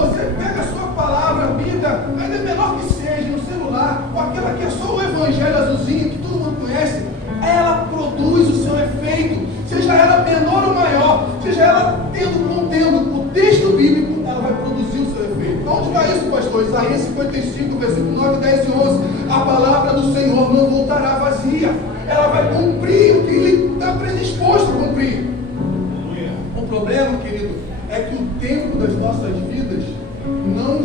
você pega a sua palavra, a Bíblia, ainda menor que seja, no celular, ou aquela que é só o Evangelho azulzinho, que todo mundo conhece, ela produz o seu efeito, seja ela menor ou maior, seja ela contendo o texto bíblico, ela vai produzir o seu efeito. Onde vai isso, pastor? Isaías 55, versículo 9, 10 e 11. A palavra do Senhor não voltará vazia, ela vai cumprir o que Ele está predisposto a cumprir. O problema, querido, é que o tempo das nossas vidas não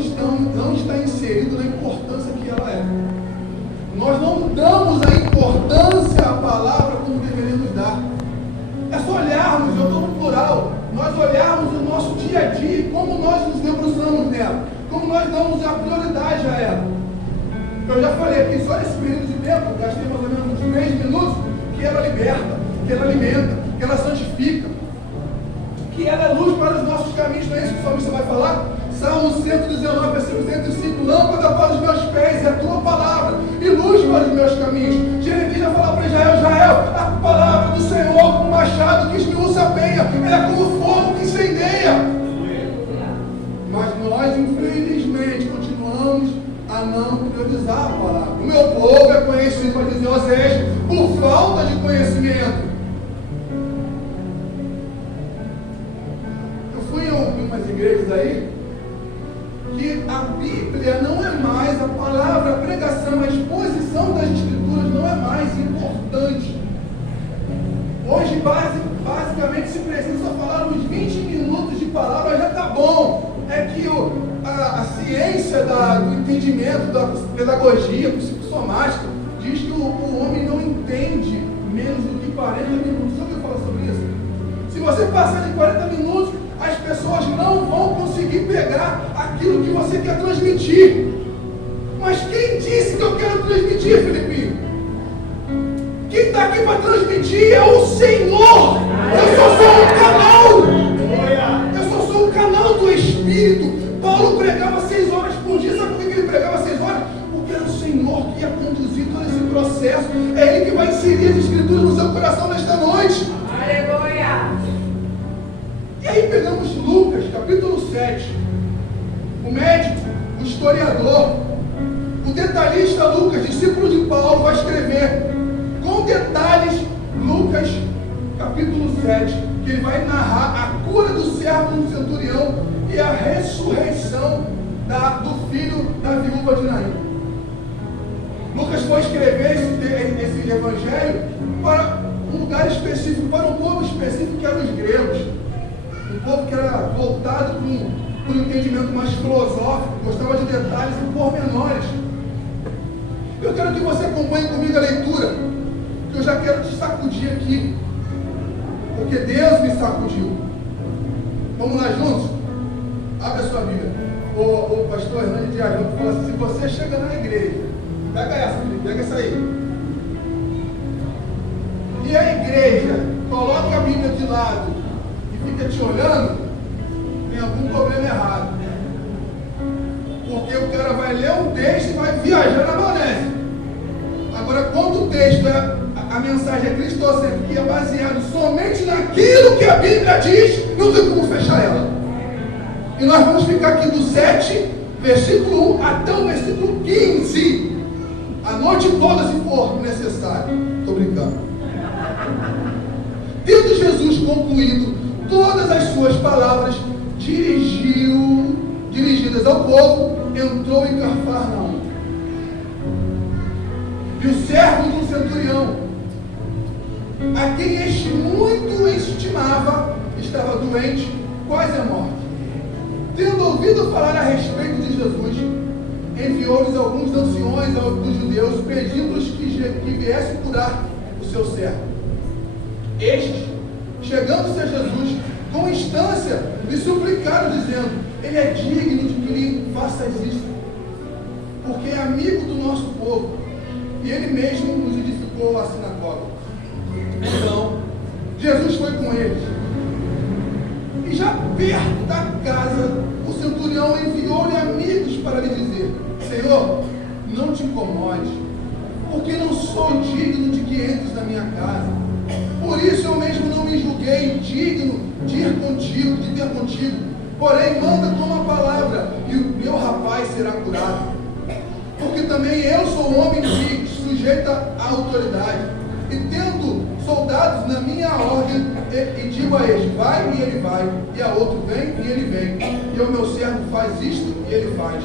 está inserido na importância que ela é. Nós não damos a importância à palavra como deveríamos dar. É só olharmos, eu estou no plural, nós olharmos o nosso dia a dia e como nós nos debruçamos nela, como nós damos a prioridade a ela. Eu já falei aqui, só nesse período de tempo, gastei mais ou menos uns 3 minutos, que ela liberta, que ela alimenta, que ela santifica, que ela é luz para os nossos caminhos. Não é isso que o salmista vai falar? Salmo 119, versículo 105, lâmpada para os meus pés, é a tua palavra, e luz para os meus caminhos. Jeremias já falou para Israel, a palavra do Senhor como machado que esmiuça a penha, ela é como fogo que incendeia. Mas nós, infelizmente, continuamos a não priorizar a palavra. O meu povo é conhecido, para dizer Oséias, por falta de conhecimento. Eu fui em umas igrejas aí, que a Bíblia não é mais a palavra, a pregação, a exposição das Escrituras não é mais importante. Hoje, basicamente, se precisa só falar uns 20 minutos de palavra, já está bom. É que a ciência do entendimento, da pedagogia psicossomática, diz que o homem não entende menos do que 40 minutos. Você ouviu falar sobre isso? Se você passar de 40 minutos, as pessoas não vão conseguir pegar aquilo que você quer transmitir. Mas quem disse que eu quero transmitir, Filipinho? Quem está aqui para transmitir é o Senhor. Eu só sou um canal. Eu só sou um canal do Espírito. Paulo pregava 6 horas por dia. Sabe por que ele pregava 6 horas? Porque era o Senhor que ia conduzir todo esse processo. É Ele que vai inserir as Escrituras no seu coração nesta noite. Aleluia! E aí pegamos Lucas, capítulo 7. O médico, o historiador, o detalhista Lucas, discípulo de Paulo, vai escrever com detalhes Lucas, capítulo 7, que ele vai narrar a cura do servo do centurião e a ressurreição do filho da viúva de Naim. Lucas foi escrever esse evangelho para um lugar específico, para um povo específico que eram os gregos. Um povo que era voltado para um entendimento mais filosófico, gostava de detalhes e pormenores. Eu quero que você acompanhe comigo a leitura, que eu já quero te sacudir aqui, porque Deus me sacudiu. Vamos lá juntos? Abre a sua Bíblia. O pastor Hernani de Arão fala assim: se você chega na igreja, pega essa, Felipe, pega essa aí, e a igreja coloca a Bíblia de lado e fica te olhando, tem algum problema errado. Porque o cara vai ler um texto e vai viajar na maionese. Agora, quando o texto a mensagem é cristocêntrica e é baseado somente naquilo que a Bíblia diz, não tem como fechar ela. E nós vamos ficar aqui do 7, versículo 1 até o versículo 15. A noite toda, se for necessário. Estou brincando. Tendo Jesus concluído todas as suas palavras dirigidas ao povo, entrou em Cafarnaum. E o servo do centurião, a quem este muito estimava, estava doente, quase à morte. Tendo ouvido falar a respeito de Jesus, enviou-lhes alguns anciões dos judeus, pedindo-lhes que viessem curar o seu servo. Estes, chegando-se a Jesus, com instância, lhe suplicaram, dizendo: ele é digno de que lhe faças isso, porque é amigo do nosso povo, e ele mesmo nos edificou a sinagoga. Então, Jesus foi com eles, e já perto da casa, o centurião enviou-lhe amigos para lhe dizer: Senhor, não te incomodes, porque não sou digno de que entres na minha casa. Por isso eu mesmo não me julguei digno de ir contigo, de ter contigo. Porém, manda com uma palavra, e o meu rapaz será curado. Porque também eu sou um homem que sujeita à autoridade. E tendo soldados na minha ordem, e digo a este, vai, e ele vai. E a outro, vem, e ele vem. E o meu servo faz isto, e ele faz.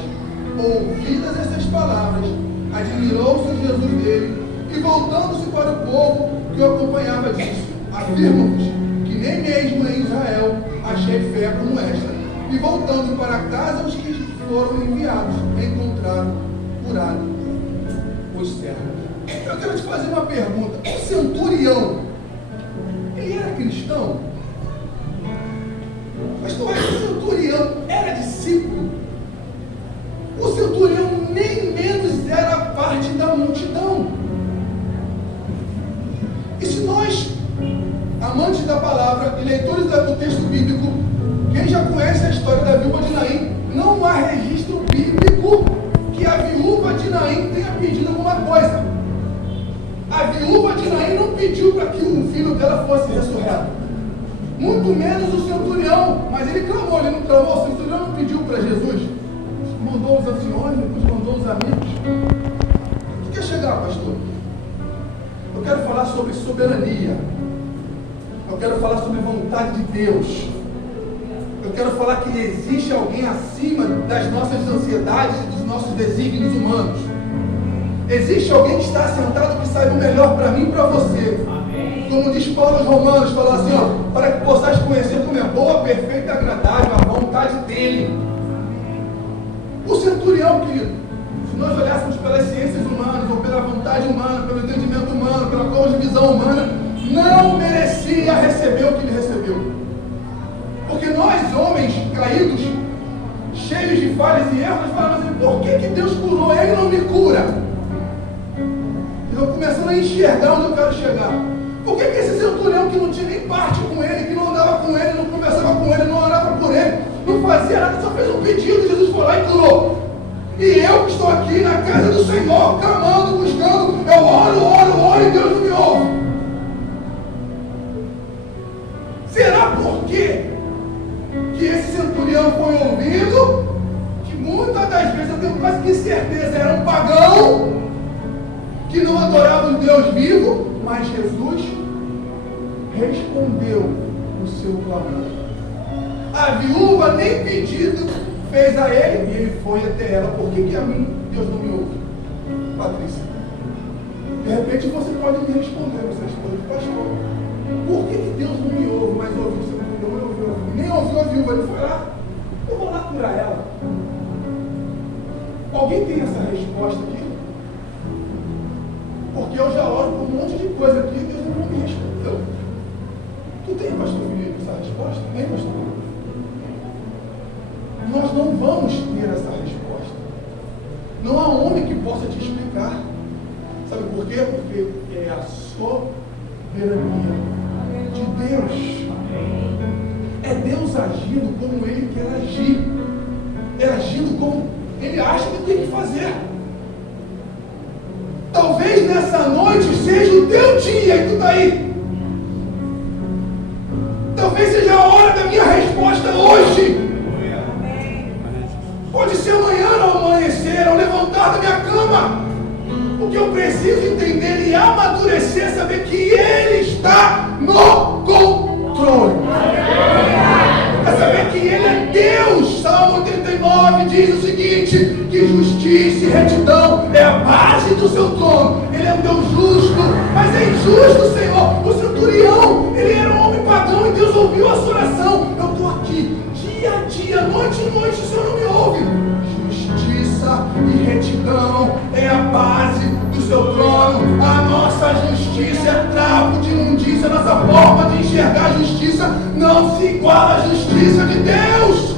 Ouvidas essas palavras, admirou-se o Jesus dele, e voltando-se para o povo que o acompanhava, disse: afirmo-vos que nem mesmo em Israel achei fé como esta. E voltando para casa, os que foram enviados encontraram curado os servos. Eu quero te fazer uma pergunta. O centurião, ele era cristão? Pastor, mas o centurião era discípulo? O centurião nem menos era parte da multidão. E se nós, amantes da palavra e leitores do texto bíblico, quem já conhece a história da viúva de Naim, não há registro bíblico que a viúva de Naim tenha pedido alguma coisa. A viúva de Naim não pediu para que o filho dela fosse ressurreto. Muito menos o centurião, mas ele clamou, ele não clamou, o centurião não pediu para Jesus. Mandou os anciões, depois mandou os amigos. O que quer chegar, pastor? Eu quero falar sobre soberania. Eu quero falar sobre vontade de Deus. Eu quero falar que existe alguém acima das nossas ansiedades e dos nossos desígnios humanos. Existe alguém que está sentado que saiba o melhor para mim e para você. Amém. Como diz Paulo aos Romanos, fala assim, ó, para que possais conhecer como é boa, perfeita e agradável a vontade dele. O centurião, querido, se nós olhássemos pelas ciências humanas, ou pela vontade humana, pelo entendimento humano, pela cosmovisão humana, não merecia receber o que ele recebeu. Porque nós, homens caídos, cheios de falhas e erros, falamos assim, por que Deus curou ele e não me cura? Eu estou começando a enxergar onde eu quero chegar. Por que esse centurião que não tinha nem parte com ele, que não andava com ele, não conversava com ele, não orava por ele, não fazia nada, só fez um pedido, Jesus foi lá e curou. E eu que estou aqui na casa do Senhor, clamando, buscando, eu oro e Deus não me ouve. Será por quê que esse centurião foi ouvido? Que muitas das vezes, eu tenho quase que certeza, era um pagão que não adorava o Deus vivo, mas Jesus respondeu o seu clamor. A viúva nem pedido fez a ele e ele foi até ela. Por que a mim Deus não me ouve? Patrícia, de repente você pode me responder, você responde, pastor, por que Deus não me ouve, mas ouviu o seu clamor? Nem ouviu a viúva, ele foi lá, eu vou lá curar ela. Alguém tem essa resposta aqui? Porque eu já oro por um monte de coisa aqui e Deus não me respondeu. Tu tem, pastor Felipe, essa resposta? Tem, pastor? Nós não vamos ter essa resposta. Não há homem que possa te explicar. Sabe por quê? Porque é a soberania de Deus. É Deus agindo como Ele quer agir. É agindo como Ele acha que tem que fazer. Talvez nessa noite seja o teu dia e tu está aí. Talvez seja a hora da minha resposta hoje. Pode ser amanhã ao amanhecer, ao levantar da minha cama. O que eu preciso entender e amadurecer é saber que Ele está no controle. É saber que Ele é Deus. Salmo 89 diz o seguinte, que justiça e retidão é a base do seu trono. Ele é um Deus justo, mas é injusto, Senhor. O centurião, ele era um homem pagão e Deus ouviu a sua oração. Eu estou aqui, dia a dia, noite e noite, o Senhor não me ouve. Justiça e retidão é a base do seu trono. A nossa justiça é trapo de imundícia. A nossa forma de enxergar a justiça não se iguala à justiça de Deus.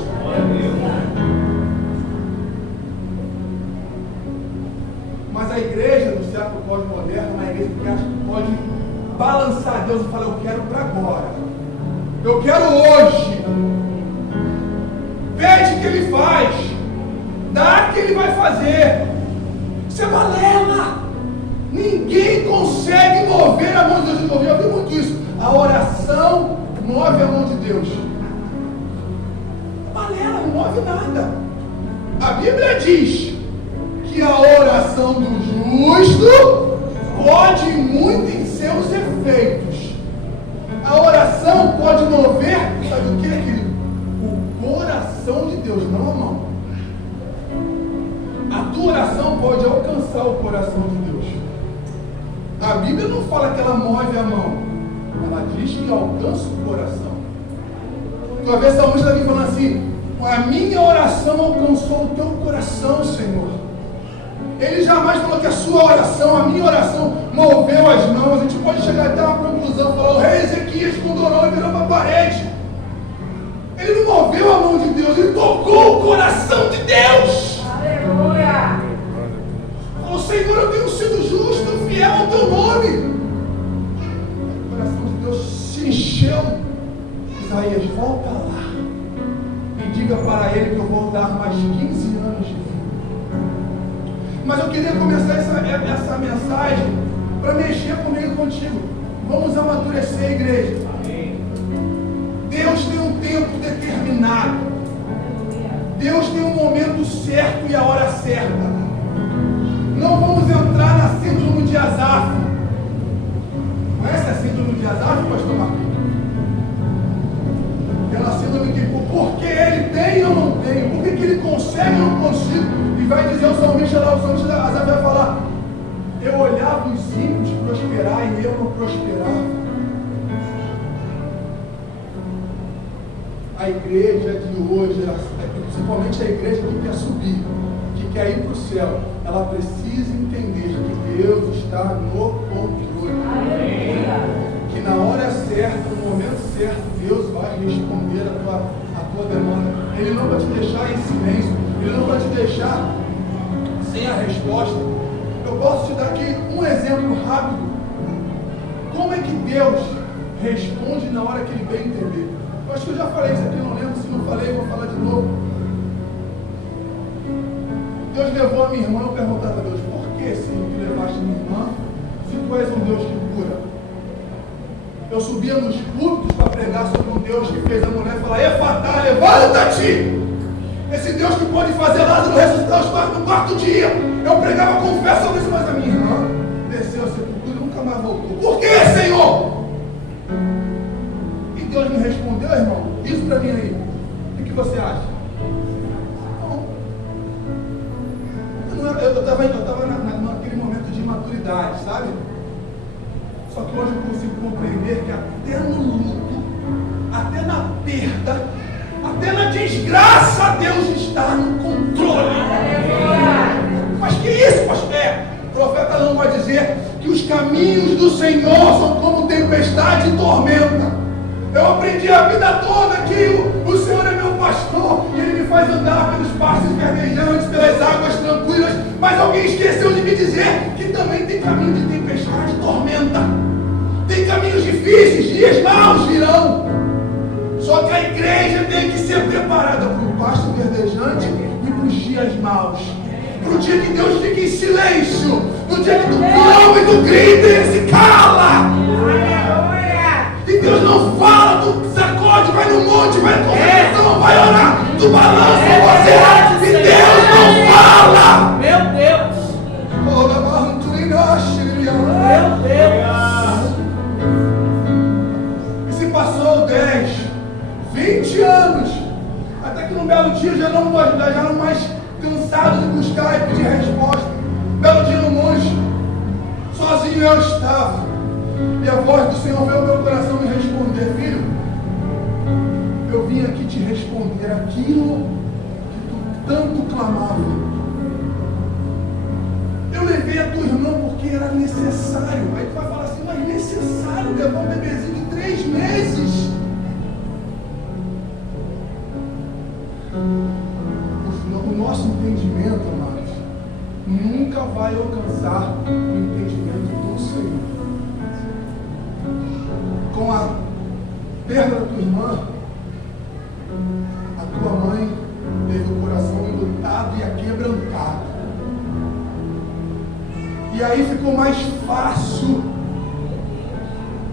Mas a igreja do século pós-moderno é uma igreja que acha que pode balançar Deus e falar, eu quero para agora. Eu quero hoje. Pede que Ele faz. Dá que Ele vai fazer. Isso é balela. Ninguém consegue mover a mão de Deus. Eu vi muito isso. A oração move a mão de Deus. É balela. move nada. A Bíblia diz que a oração do justo pode muito em seus efeitos. A oração pode mover, sabe o que, querido? O coração de Deus, não a mão. A tua oração pode alcançar o coração de Deus. A Bíblia não fala que ela move a mão, ela diz que alcança o coração. Tu vai ver Salmista Davi falando assim: a minha oração alcançou o teu coração, Senhor. Ele jamais falou que a sua oração, a minha oração, moveu as mãos. A gente pode chegar até uma conclusão, falar: o rei Ezequias condorou e virou para a parede. Ele não moveu a mão de Deus, ele tocou o coração de Deus. Aleluia! Falou: Senhor, eu tenho sido justo, fiel ao teu nome. O coração de Deus se encheu. Isaías, volta lá e diga para ele que eu vou dar mais 15 anos de vida. Mas eu queria começar essa mensagem para mexer comigo e contigo. Vamos amadurecer a igreja. Deus tem um tempo determinado. Deus tem um momento certo e a hora certa. Não vamos entrar na síndrome de Asaf. Conhece a síndrome de Asaf, pastor Marquinhos? Aquela síndrome que, porque ele tem ou não tem, por que ele consegue ou não consigo? E vai dizer o salmista lá, o salmista Asaf vai falar: eu olhava os ímpios prosperar e eu não prosperava. A igreja de hoje, principalmente a igreja que quer subir, que quer ir para o céu, ela precisa entender que Deus está no controle. Que na hora certa, no momento certo, Deus vai responder a tua demanda. Ele não vai te deixar em silêncio, Ele não vai te deixar sem a resposta. Eu posso te dar aqui um exemplo rápido. Como é que Deus responde na hora que Ele bem entender? Eu acho que eu já falei isso aqui, não lembro. Se não falei, eu vou falar de novo. Deus levou a minha irmã, eu perguntava a Deus: por que, Senhor, que levaste minha irmã, se tu és um Deus que cura? Eu subia nos púlpitos para pregar sobre um Deus que fez a mulher falar: Efatá, levanta-te! Esse Deus que pode fazer Lázaro ressuscitar os mortos no quarto dia. Eu pregava com fé sobre isso, mas a minha irmã desceu a sepultura e nunca mais voltou. Por que, Senhor? E Deus me respondeu: irmão, diz para mim aí, o que você acha? Eu estava naquele momento de maturidade, sabe? Só que hoje eu consigo compreender que até no luto, até na perda, até na desgraça, Deus está no controle. Mas que isso, pastor? O profeta não vai dizer que os caminhos do Senhor são como tempestade e tormenta. Eu aprendi a vida toda que o Senhor é meu pastor e Ele me faz andar pelos pastos verdejantes, pelas águas tranquilas. Mas alguém esqueceu de me dizer que também tem caminho de tempestade e tormenta. Tem caminhos difíceis, dias maus virão. Só que a igreja tem que ser preparada para o pasto verdejante e para os dias maus. Para o dia que Deus fica em silêncio. No dia que tu clama e tu grita e Ele se cala. E Deus não fala, tu sacode, vai no monte, vai no coração, vai orar, tu balança você e Deus não fala. Meu Deus. Meu Deus. E se passou 10, 20 anos, até que num belo dia já não mais cansado de buscar e pedir resposta. Belo dia no monte, sozinho eu estava. E a voz do Senhor veio ao meu coração me responder: filho, eu vim aqui te responder aquilo que tu tanto clamava. Eu levei a tua irmã porque era necessário. Aí tu vai falar assim: mas necessário levar um bebezinho de 3 meses? O nosso entendimento, amados, nunca vai alcançar o entendimento do Senhor. Com a perda da tua irmã, a tua mãe teve o coração enlutado e aquebrantado. E aí ficou mais fácil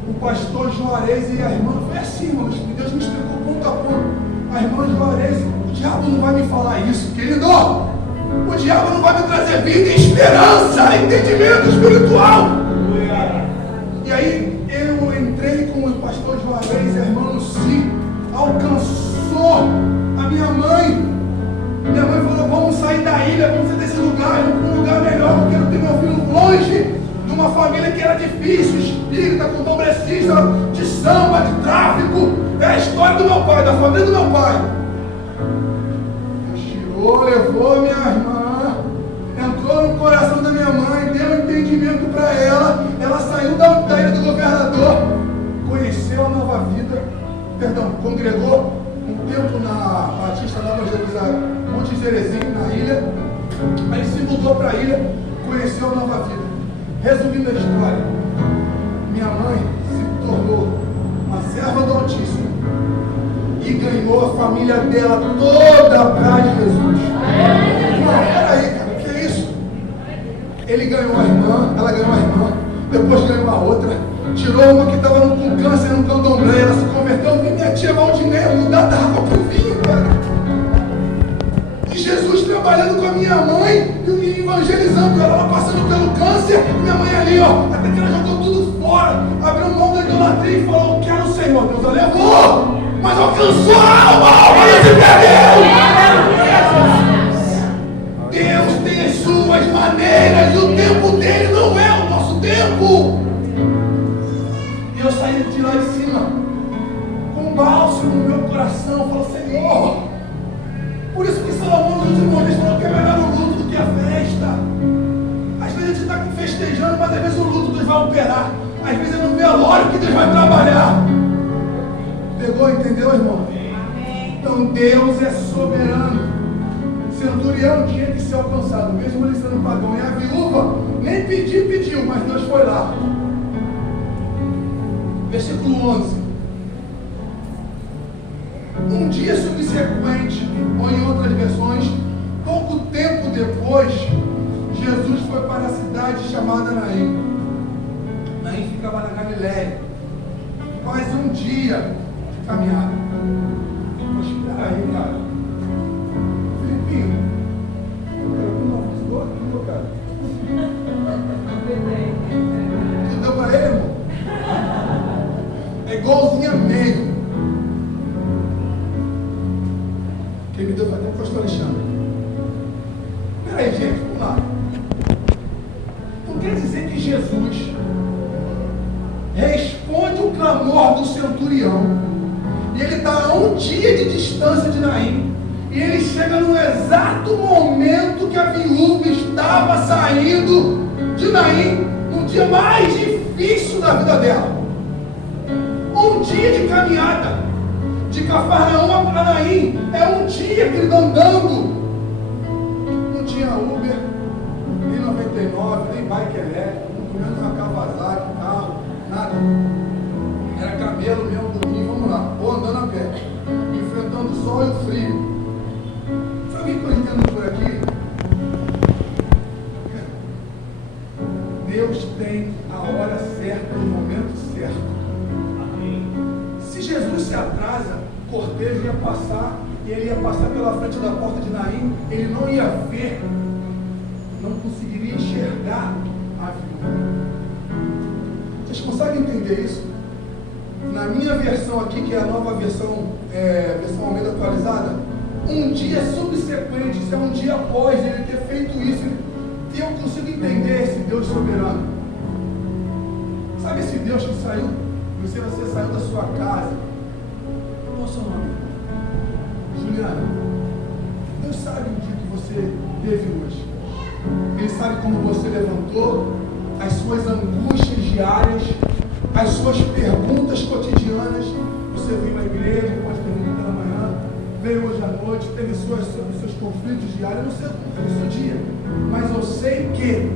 o pastor Juarez e a irmã. Foi assim, irmãos, Deus me explicou ponto a ponto. A irmã Juarez diabo não vai me falar isso, querido. O diabo não vai me trazer vida e esperança, entendimento espiritual. E aí eu entrei com o pastor Juarez, a irmã Luci, alcançou a minha mãe. Minha mãe falou, vamos sair da ilha, vamos sair desse lugar, vamos para um lugar melhor, eu quero ter meu filho longe de uma família que era difícil, espírita, condombrecista, de samba, de tráfico. É a história do meu pai, da família do meu pai. Deus tirou, levou minha irmã, entrou no coração da minha mãe, deu entendimento para ela. Ela saiu da ilha do governador, conheceu a nova vida, congregou um tempo na Batista Nova Jerusalém, Monte Zerezinho, na ilha. Aí se mudou para a ilha, conheceu a nova vida. Resumindo a história, minha mãe se tornou uma serva do Altíssimo e ganhou a família dela toda para Jesus. Peraí, cara, o que é isso? Ele ganhou a irmã, ela ganhou a irmã, depois ganhou a outra, tirou uma que estava com câncer no candomblé, ela se converteu, vi minha tia Valdineia mudar da água para o vinho, cara. E Jesus trabalhando com a minha mãe e evangelizando ela passando pelo câncer, e minha mãe ali, ó, até que ela jogou tudo fora, abriu mão da idolatria e falou, quero o Senhor. Deus a levou, mas alcançou a alma, olha se perdeu. Deus tem as suas maneiras e o tempo dele não é o nosso tempo. E eu saí de lá de cima com um bálsamo no meu coração, falou, Senhor. Por isso que Salomão nos últimos dias falou que é melhor o luto do que a festa. Às vezes a gente está festejando, mas às vezes o luto Deus vai operar. Às vezes é no velório que Deus vai trabalhar. Pegou, entendeu, irmão? Amém. Então Deus é soberano. O centurião tinha que ser alcançado, mesmo ele sendo pagão. E a viúva nem pediu, mas Deus foi lá. Versículo 11. Um dia subsequente, ou em outras versões, pouco tempo depois, Jesus foi para a cidade chamada Naim. Naim ficava na Galiléia. Quase um dia de caminhada. Mas espera aí, cara. Filipinho, eu quero que não gostou aqui, cara. Tu deu para ele, irmão? É igualzinho a meio. Quem me deu foi até o pastor Alexandre. Peraí, gente, vamos lá. Então quer dizer que Jesus responde o clamor do centurião, e ele está a um dia de distância de Naim, e ele chega no exato momento que a viúva estava saindo de Naim, no dia mais difícil da vida dela. Um dia de caminhada. De Cafarnaum a Naim é um dia que ele está andando. Não tinha Uber, nem 99, nem bike elétrico, muito menos uma Kawasaki, carro, nada. Era camelo mesmo, dormir, vamos lá, ou andando a pé, enfrentando o sol e o frio. Sabe o que eu entendo por aqui? Deus tem a hora certa, o momento certo. Se Jesus se atrasa, cortejo ia passar, e ele ia passar pela frente da porta de Naim, ele não ia ver, não conseguiria enxergar a viúva. Vocês conseguem entender isso? Na minha versão aqui, que é a nova versão, versão Almeida atualizada, um dia subsequente, isso é um dia após ele ter feito isso, e eu consigo entender esse Deus soberano. Sabe esse Deus que saiu? Você saiu da sua casa. Qual é o seu nome? Juliana. Deus sabe o dia que você teve hoje. Ele sabe como você levantou, as suas angústias diárias, as suas perguntas cotidianas. Você veio à igreja, pode ter vindo pela manhã, veio hoje à noite, teve seus conflitos diários. Eu não sei como foi o seu dia, mas eu sei que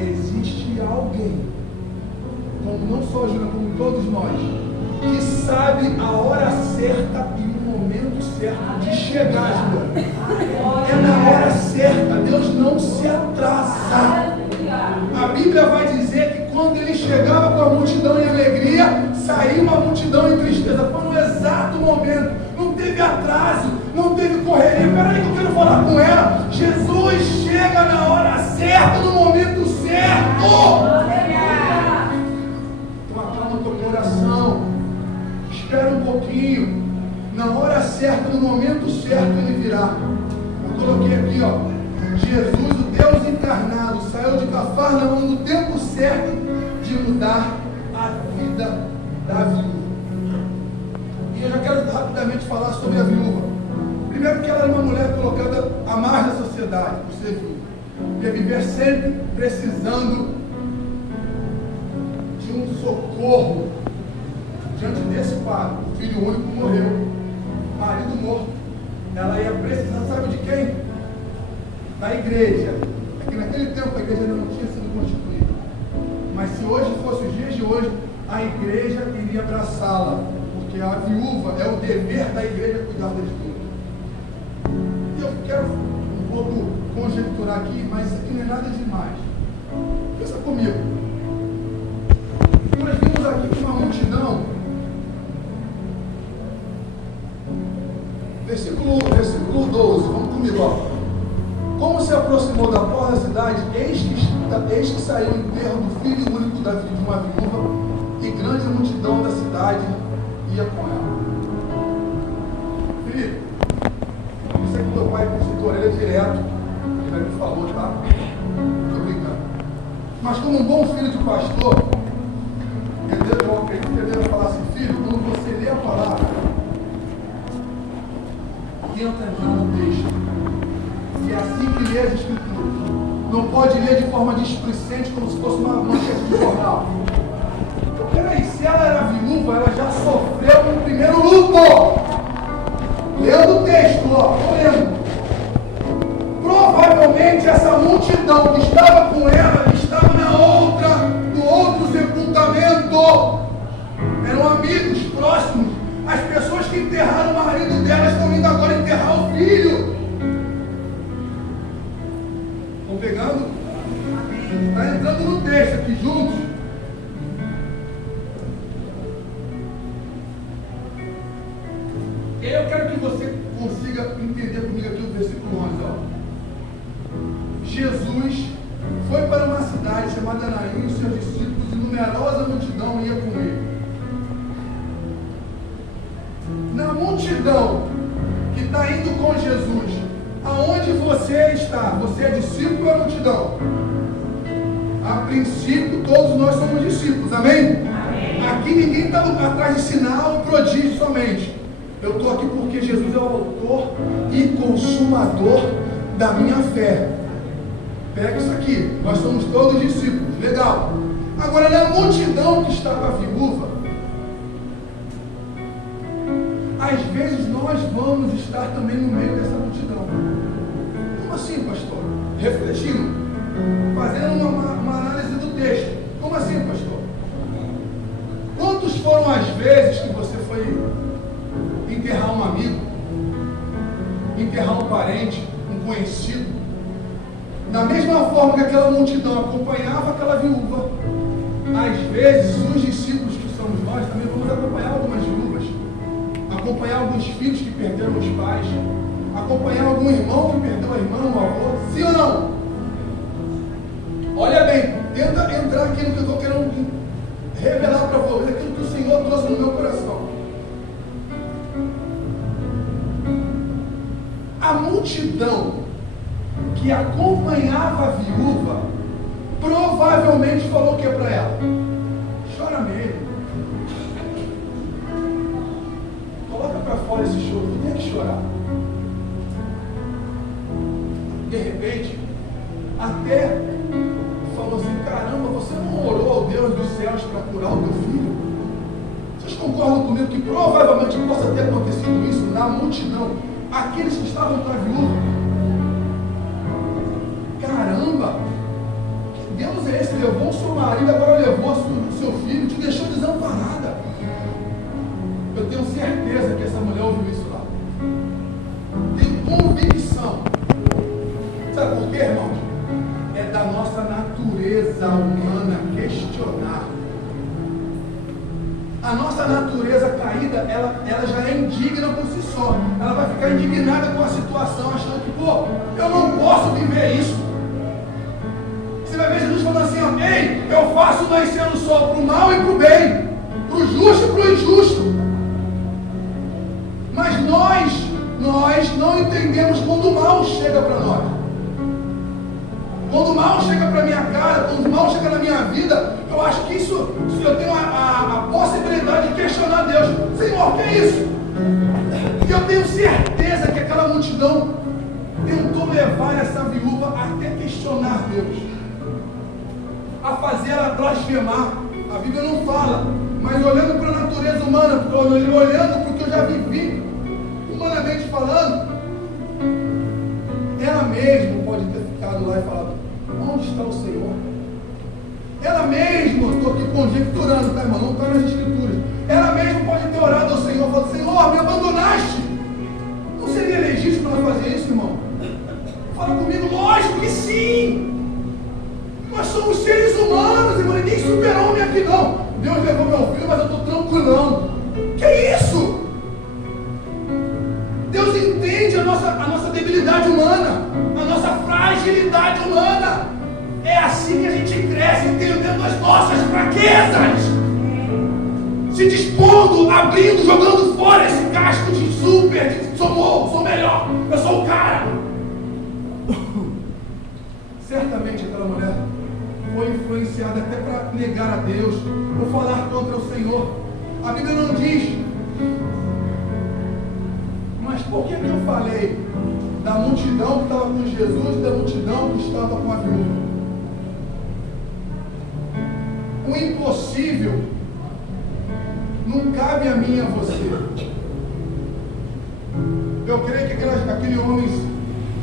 existe alguém, como não só a Juliana, como todos nós, que sabe a hora certa e o momento certo de chegar, Juliana. É na hora certa, Deus não se atrasa. A Bíblia vai dizer que quando ele chegava com a multidão em alegria, saía uma multidão em tristeza. Foi no exato momento, não teve atraso, não teve correria pouquinho. Na hora certa, no momento certo, ele virá. Eu coloquei aqui, ó. Jesus, o Deus encarnado, saiu de Cafarnaum no tempo certo de mudar a vida da viúva. E eu já quero rapidamente falar sobre a viúva. Primeiro que ela era uma mulher colocada à margem da sociedade, por ser viúva. Ia viver sempre precisando de um socorro. Diante desse quadro, o filho único morreu, marido morto. Ela ia precisar, sabe de quem? Da igreja. É que naquele tempo a igreja ainda não tinha sido constituída. Mas se hoje fosse os dias de hoje, a igreja iria abraçá-la. Porque a viúva é o dever da igreja cuidar de tudo. E eu quero um pouco conjecturar aqui, mas isso aqui não é nada demais. Pensa comigo. Nós vimos aqui uma multidão. Versículo 12, vamos comigo, ó. Como se aproximou da porta da cidade, eis que saiu o enterro do filho único de uma viúva, e grande multidão da cidade ia com ela. Felipe, isso é que meu pai consultou ele direto, ele me falou, tá? Estou brincando. Mas como um bom filho de pastor, eu acredito que ele deve falar assim: filho, quando você lê a palavra, entra no texto. E é assim que lê as escrituras. Não pode ler de forma displicente, como se fosse uma manchete de jornal. Então, peraí, se ela era viúva, ela já sofreu um primeiro luto. Lendo o texto, ó, estou lendo. Provavelmente essa multidão que estava com ela estava no outro sepultamento. Eram amigos próximos. As pessoas que enterraram o marido dela estão indo agora enterrar o filho. Estão pegando? Está entrando no texto aqui juntos. Eu quero que você consiga entender comigo aqui o versículo 11. Ó. Jesus foi para uma cidade chamada Naim, e seus discípulos, e numerosa multidão ia com ele. Na multidão que está indo com Jesus, aonde você está? Você é discípulo ou é multidão? A princípio, todos nós somos discípulos, amém? Amém. Aqui ninguém está atrás de sinal ou prodígio somente. Eu estou aqui porque Jesus é o autor e consumador da minha fé. Pega isso aqui, nós somos todos discípulos, legal. Agora, na multidão que está com a viúva, às vezes nós vamos estar também no meio dessa multidão. Como assim, pastor? Refletindo, fazendo uma análise do texto. Como assim, pastor? Quantas foram as vezes que você foi enterrar um amigo, enterrar um parente, um conhecido? Da mesma forma que aquela multidão acompanhava aquela viúva, às vezes os discípulos que somos nós também vamos acompanhar algumas viúvas, acompanhar alguns filhos que perderam os pais, acompanhar algum irmão que perdeu a irmã, um avô, sim ou não? Olha bem, tenta entrar aqui no que eu estou querendo revelar para você, aquilo que o Senhor trouxe no meu coração. A multidão que acompanhava a viúva provavelmente falou o que para ela? Chora mesmo. Coloca para fora esse choro, tu tem que chorar. De repente, até falou assim: caramba, você não orou ao Deus dos céus para curar o teu filho? Vocês concordam comigo que provavelmente possa ter acontecido isso na multidão? Aqueles que estavam com a viúva. Caramba, que Deus é esse? Levou o seu marido, agora levou o seu filho, te deixou desamparada. Eu tenho certeza que essa mulher ouviu isso lá. Tenho convicção. Sabe por quê, irmãos? É da nossa natureza humana questionar. A nossa natureza caída, ela já é indigna por si só. Ela vai ficar indignada com a situação, achando que, pô, eu não posso viver isso. Você vai ver Jesus falando assim: ó, ei, eu faço nascer o sol para o mal e para o bem, para o justo e para o injusto. nós não entendemos quando o mal chega para nós. Quando o mal chega para minha cara, quando o mal chega na minha vida, eu acho que isso eu tenho a possibilidade de questionar Deus. Senhor, o que é isso? E eu tenho certeza que aquela multidão tentou levar essa viúva até questionar Deus, a fazer ela blasfemar. A Bíblia não fala, mas olhando para a natureza humana, olhando para o que eu já vivi, humanamente falando, ela mesma pode ter ficado lá e falado: onde está o Senhor? Ela mesma, estou aqui conjecturando, tá, irmão? Não está nas escrituras. Ela mesma pode ter orado ao Senhor, falando: Senhor, me abandonaste. Não seria legítimo ela fazer isso, irmão? Fala comigo. Lógico que sim. Nós somos seres humanos, irmão. Ninguém super-homem aqui não. Deus levou meu filho, mas eu estou tranquilão. Que isso? Deus entende a nossa debilidade humana, a nossa fragilidade humana. É assim que a gente cresce, entendendo as nossas fraquezas, se dispondo, abrindo, jogando fora esse casco de super, de sou melhor, eu sou o cara. Certamente aquela mulher foi influenciada até para negar a Deus, ou falar contra o Senhor. A Bíblia não diz. Mas por que eu falei da multidão que estava com Jesus e da multidão que estava com a viúva? O impossível não cabe a mim e a você. Eu creio que aquele homem,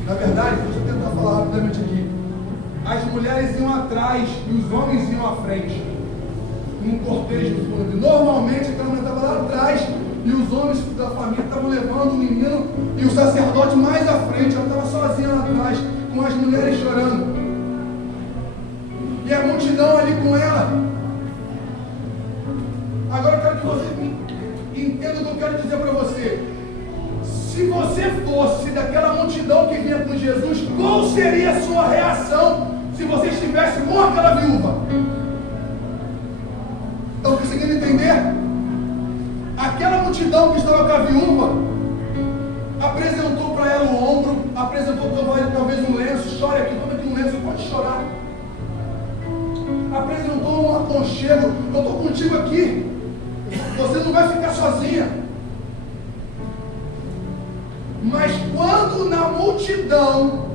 na verdade, deixa eu tentar falar rapidamente aqui. As mulheres iam atrás e os homens iam à frente, num cortejo fúnebre. Normalmente aquela mulher estava lá atrás e os homens da família estavam levando o menino e o sacerdote mais à frente. Ela estava sozinha lá atrás, com as mulheres chorando. E a multidão ali com ela. Agora eu quero que você entenda o que eu quero dizer para você. Se você fosse daquela multidão que vinha com Jesus, qual seria a sua reação se você estivesse com aquela viúva? Estão conseguindo entender? Aquela multidão que estava com a viúva apresentou para ela o ombro, apresentou talvez um lenço. Chore aqui, toma aqui um lenço, pode chorar. Apresentou um aconchego. Eu estou contigo aqui, você não vai ficar sozinha. Mas quando na multidão,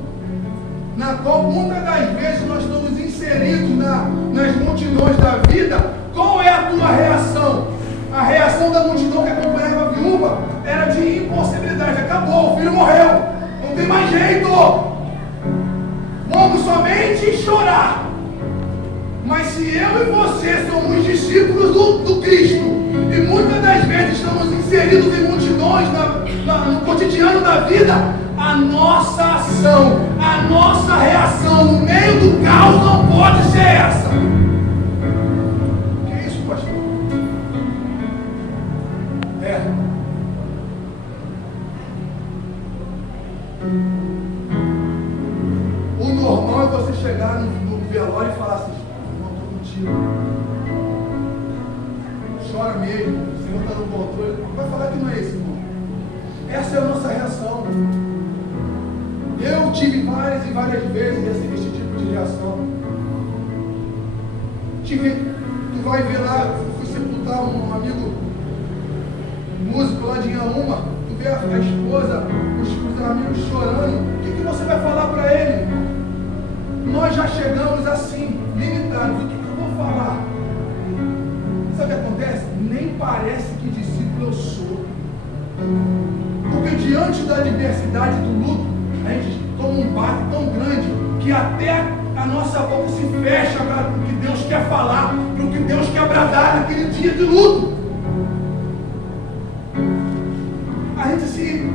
na qual muitas das vezes nós estamos inseridos nas multidões da vida, qual é a tua reação? A reação da multidão que acompanhava a viúva era de impossibilidade. Acabou, o filho morreu, não tem mais jeito, vamos somente chorar. Mas se eu e você somos discípulos do Cristo, e muitas das vezes estamos inseridos em multidões no cotidiano da vida, a nossa ação, a nossa reação no meio do caos não pode ser essa. Que isso, pastor? O normal é você chegar no velório e falar assim: irmão, estou contigo. Chora mesmo, o Senhor está no controle. Vai falar que não é isso, irmão. Essa é a nossa reação. Eu tive várias e várias vezes esse tipo de reação. Tu vai ver lá, fui sepultar um amigo músico lá de Inhaúma, tu vê a esposa, os amigos chorando. O que você vai falar para ele? Nós já chegamos assim, limitados. O que eu vou falar? Sabe o que acontece? Nem parece que discípulo eu sou. Porque diante da adversidade do luto, a gente toma um baque tão grande que até a nossa boca se fecha para o que Deus quer falar, para o que Deus quer bradar naquele dia de luto. A gente se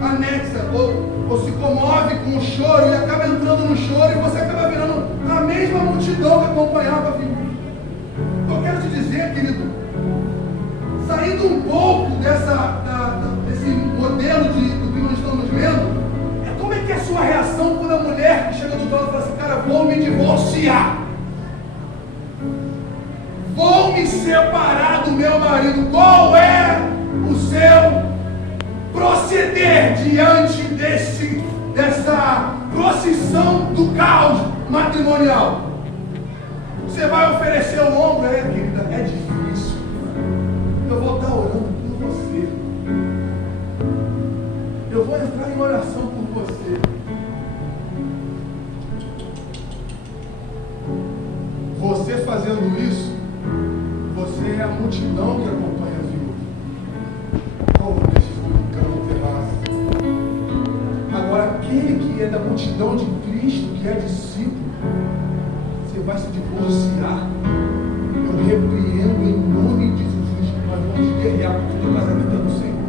anexa ou se comove com o choro e acaba entrando no choro, e você acaba virando a mesma multidão que acompanhava a viúva. Eu quero te dizer, querido, saindo um pouco desse modelo do que nós estamos lendo, como é que é a sua reação quando a mulher que chega do trono e fala assim: cara, vou me divorciar, vou me separar do meu marido? Qual é o seu proceder diante dessa procissão do caos matrimonial? Você vai oferecer o ombro? Querida, é difícil. Eu vou estar orando por você. Eu vou entrar em oração por você. Você fazendo isso, você é a multidão que acompanha a viúva. Oh, deixa eu brincar no terraço. Agora, aquele que é da multidão de Cristo, que é discípulo, você vai se divorciar. Eu repreendo em nome de Jesus que nós vamos guerrear porque o casamento é do Senhor.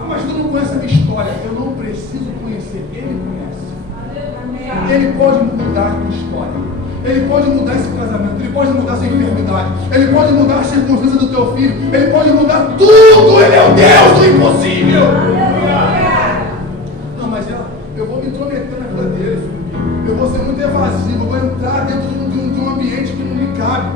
Ah, mas tu não conhece a minha história. Eu não preciso conhecer. Ele conhece. Ele pode mudar a tua história. Ele pode mudar esse casamento. Ele pode mudar essa enfermidade. Ele pode mudar a circunstância do teu filho. Ele pode mudar tudo. Ele é o Deus do impossível. Não, mas eu vou me intrometer na vida dele, filho. Eu vou ser muito evasivo. Eu vou entrar dentro de um ambiente que não me cabe.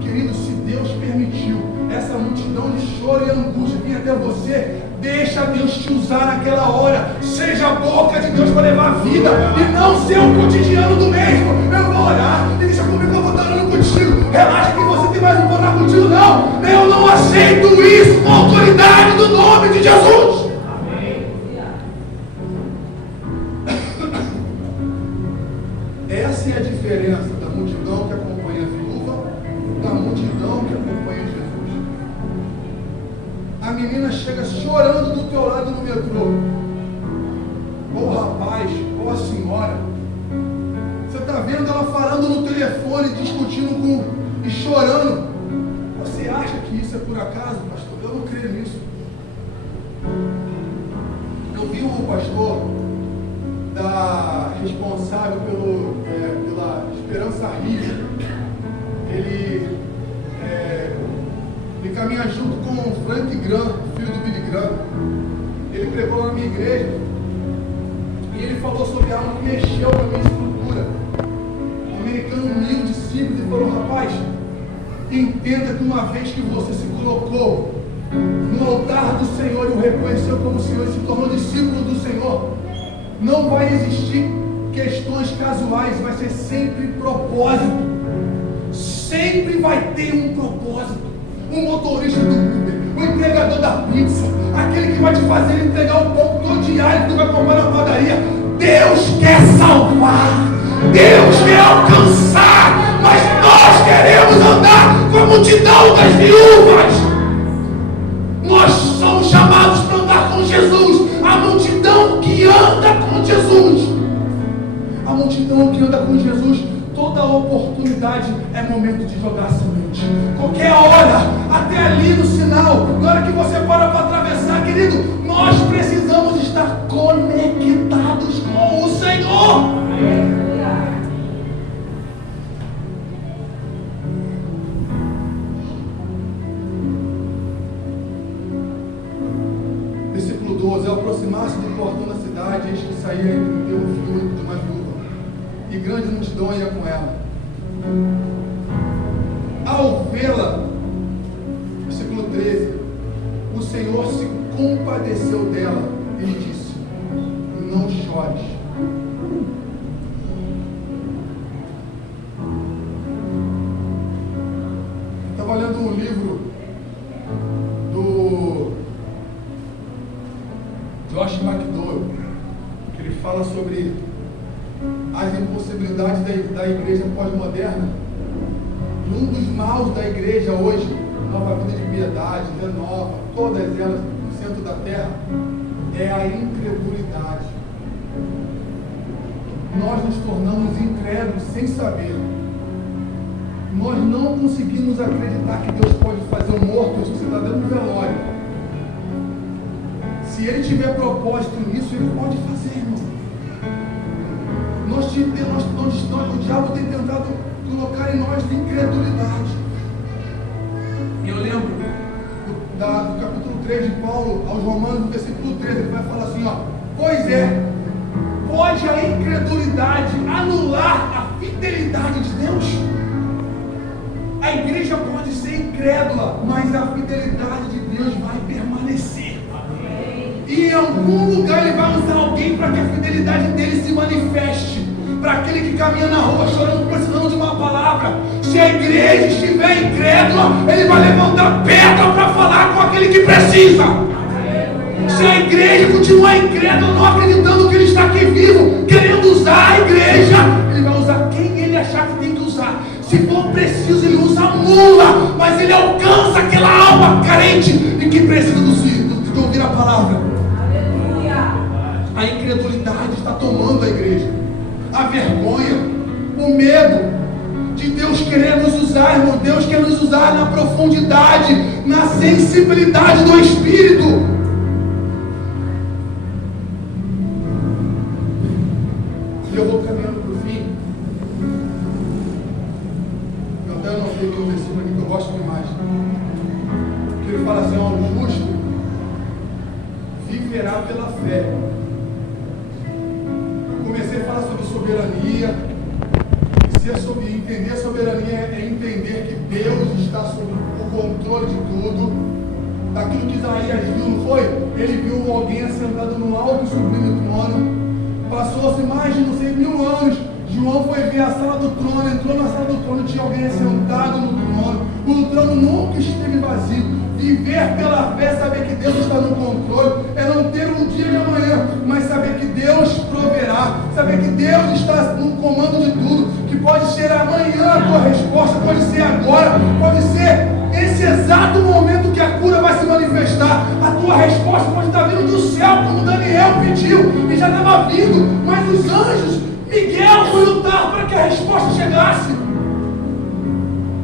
Querido, se Deus permitiu essa multidão de choro e angústia vir até você, deixa Deus te usar naquela hora. Seja a boca de Deus para levar a vida e não ser o cotidiano do mesmo. Eu vou orar e deixa comigo que eu vou estar orando contigo. Relaxa que você tem mais um para orar contigo, não. Eu não aceito isso com a autoridade do nome de Jesus. Essa é a diferença da multidão que acompanha a viúva da multidão que acompanha Jesus. A menina chega chorando do teu lado no metrô, ou o rapaz, ou a senhora. Você está vendo ela falando no telefone, discutindo e chorando. Você acha que isso é por acaso, pastor? Eu não creio nisso. Eu vi o pastor responsável pela Esperança Rio. Ele caminha junto com o Frank Graham, filho do Billy Graham. Ele pregou lá na minha igreja e ele falou sobre algo que mexeu com a minha estrutura. Um americano humilde, simples, e falou: rapaz, entenda que uma vez que você se colocou no altar do Senhor e o reconheceu como Senhor e se tornou discípulo do Senhor, não vai existir questões casuais, vai ser sempre propósito. Sempre vai ter um propósito. O motorista do Uber, o entregador da pizza, aquele que vai te fazer entregar o pão todo diário que tu vai comprar na padaria. Deus quer salvar, Deus quer alcançar, mas nós queremos andar com a multidão das viúvas. Nós somos chamados para andar com Jesus, a multidão que anda com Jesus. A multidão que anda com Jesus, toda oportunidade é momento de jogar semente. Qualquer hora, até ali no sinal, na hora que você para atravessar, querido, nós precisamos estar conectados com o Senhor. Versículo 12: ao aproximar-se do portão da cidade, eis que saía entre um filho de uma viúva, e grande multidão ia com ela. Ao vê-la, versículo 13, o Senhor se compadeceu dela e lhe disse: não chores. Estava lendo um livro do Josh McDowell, que ele fala sobre as impossibilidades da igreja pós-moderna. E um dos maus da igreja hoje, Nova Vida de Piedade, Renova, todas elas no centro da terra, é a incredulidade. Nós nos tornamos incrédulos sem saber. Nós não conseguimos acreditar que Deus pode fazer um morto ressuscitar dentro do velório. Se Ele tiver propósito nisso, Ele pode fazer, irmão. O diabo tem tentado colocar em nós de incredulidade. Eu lembro do capítulo 3 de Paulo aos Romanos, no versículo 13, ele vai falar assim: ó, pois é, pode a incredulidade anular a fidelidade de Deus? A A igreja pode ser incrédula, mas a fidelidade de Deus vai permanecer. E em algum lugar Ele vai usar alguém para que a fidelidade dele se manifeste. Para aquele que caminha na rua chorando, precisando de uma palavra. Se a igreja estiver incrédula, Ele vai levantar pedra para falar com aquele que precisa. Se a igreja continuar incrédula, não acreditando que Ele está aqui vivo, querendo usar a igreja, Ele vai usar quem Ele achar que tem que usar. Se for preciso, Ele usa a mula, mas Ele alcança aquela alma carente e que precisa de ouvir a palavra. A incredulidade está tomando a igreja. A vergonha, o medo de Deus querer nos usar, irmão. Deus quer nos usar na profundidade, na sensibilidade do Espírito. E eu vou caminhando para o fim. Eu até anotei aqui um versículo aqui que eu gosto demais. Que ele fala assim: ó, o justo viverá pela fé. Comecei a falar sobre soberania. E entender a soberania é entender que Deus está sob o controle de tudo. Daquilo que Isaías viu, não foi? Ele viu alguém assentado no alto e sublime trono. Passou-se mais de não sei 1000 anos. João foi ver a sala do trono, entrou na sala do trono, tinha alguém assentado no trono. O trono nunca esteve vazio. Viver pela fé, saber que Deus está no controle, é não ter um dia de amanhã, mas saber que Deus proverá, saber que Deus está no comando de tudo, que pode ser amanhã a tua resposta, pode ser agora, pode ser esse exato momento que a cura vai se manifestar. A tua resposta pode estar vindo do céu, como Daniel pediu, e já estava vindo, mas os anjos, Miguel foi lutar para que a resposta chegasse.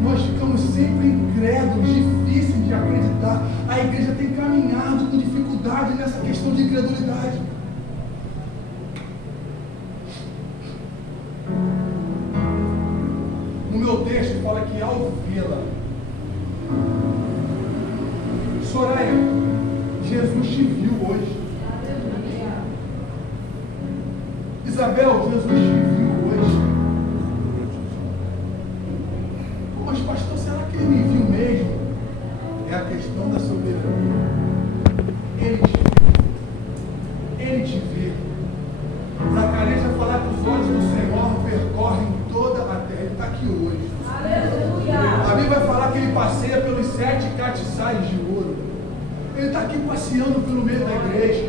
Nós ficamos sempre incrédulos, difíceis de acreditar. A igreja tem caminhado com dificuldade nessa questão de incredulidade. No meu texto fala que ao vê-la, Soraya, Jesus te viu hoje. Isabel, Jesus te viu hoje. Mas pastor, será que Ele me viu mesmo? É a questão da soberania. Ele te vê. Ele te vê. Zacarias vai falar que os olhos do Senhor percorrem toda a terra. Ele está aqui hoje. Aleluia. A Bíblia vai falar que Ele passeia pelos 7 castiçais de ouro. Ele está aqui passeando pelo meio da igreja.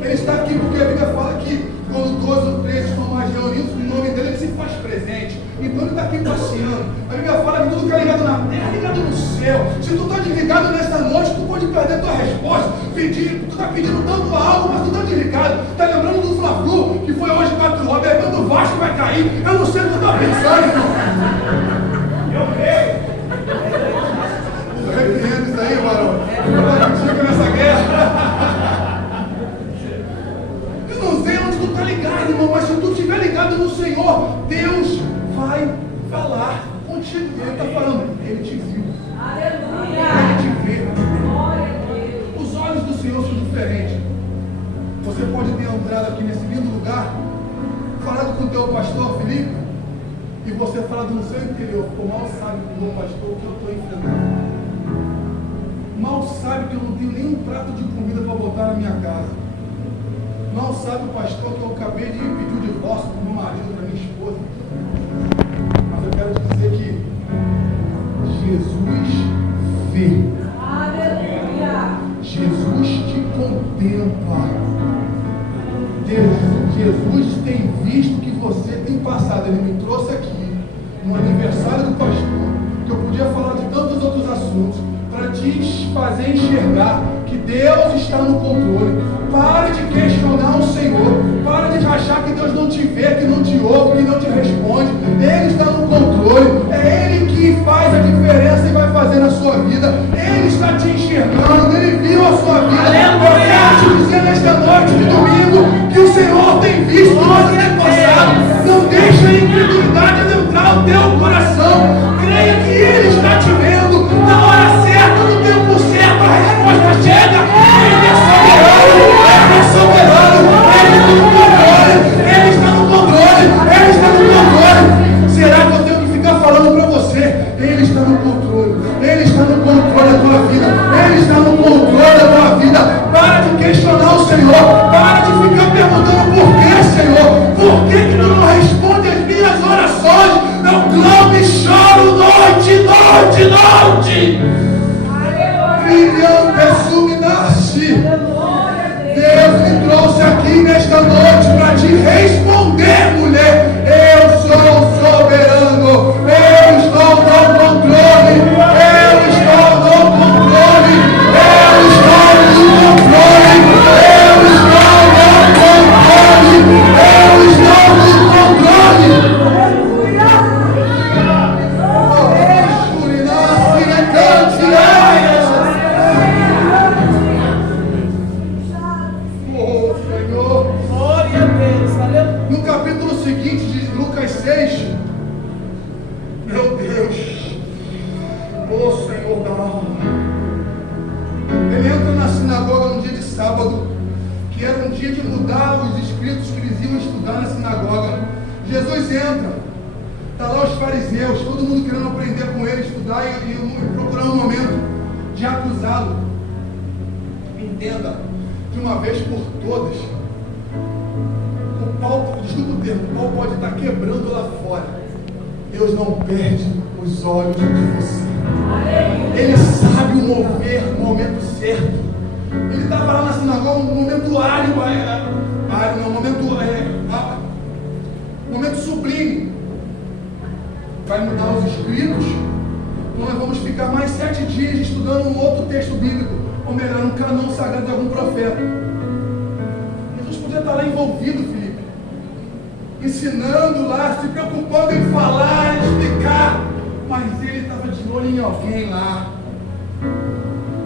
Ele está aqui porque a Bíblia fala que quando 2 ou 3 estão mais reunidos, o nome dele Ele se faz presente. Então Ele está aqui passeando. A Bíblia fala que tudo que é ligado na terra é ligado no céu. Se tu está desligado nessa noite, tu pode perder tua resposta. Tu está pedindo tanto algo, mas tu está desligado. Está lembrando do Fla-Flu, que foi hoje 4 horas, bebendo o Vasco vai cair. Eu não sei o que tu está pensando, irmão. Eu creio. Eu repreendo isso aí, varão. Eu estou contigo nessa guerra. Eu não sei onde tu está ligado, irmão, mas se tu estiver ligado no Senhor, Deus vai falar contigo. Ele está falando, Ele te viu. Aleluia. Ele te vê. Os olhos do Senhor são diferentes. Você pode ter entrado aqui nesse lindo lugar, falado com o teu pastor Felipe, e você falado no seu interior, mal sabe o meu pastor o que eu estou enfrentando. Mal sabe que eu não tenho nenhum prato de comida para botar na minha casa. Mal sabe o pastor que eu acabei de pedir o divórcio para o meu marido, para minha esposa. Mas eu quero te dizer que Jesus vê. Aleluia. Jesus te contempla. Jesus tem visto que você tem passado. Ele me trouxe aqui no aniversário do pastor, que eu podia falar de tantos outros assuntos, para te fazer enxergar que Deus está no controle. Pare de questionar o Senhor. Pare de achar que Deus não te vê, que não te ouve, que não te responde. Ele está no controle. É Ele que faz a diferença e vai fazer na sua vida. Ele está te enxergando. Ele viu a sua vida. Aleluia. Eu quero te dizer nesta noite de domingo que o Senhor tem visto o nosso tempo passado. Não deixe a incredulidade adentrar o teu coração. Creia que Ele está te vendo. Na hora certa, no tempo certo, a resposta chega. Ele é soberano. Ele é soberano. Ele está no controle. Ele está no controle. Ele está no controle. Será que eu tenho Exalte! Brilhante suminaste! Deus me trouxe aqui nesta noite para te responder, mulher. Eu sou soberano. Eu estou no controle. Eu estou no controle. Eu estou no controle. Eu estou no controle. Eu estou no controle. No capítulo seguinte de Lucas 6, meu Deus, ô Senhor da alma, ele entra na sinagoga no dia de sábado, que era um dia de mudar os escritos que eles iam estudar na sinagoga. Jesus entra, está lá os fariseus, todo mundo querendo aprender com ele, estudar e procurar um momento de acusá-lo. Entenda, de uma vez por todas, o pau, desculpa o termo, o pau pode estar quebrando lá fora. Deus não perde os olhos de você. Ele sabe o mover, o momento certo. Ele estava lá na sinagoga, um momento momento sublime. Vai mudar os escritos. Nós vamos ficar mais 7 dias estudando um outro texto bíblico, ou melhor, um canão sagrado de algum profeta. Jesus podia estar lá envolvido, Felipe, ensinando lá, se preocupando em falar, em explicar, mas ele estava de olho em alguém lá.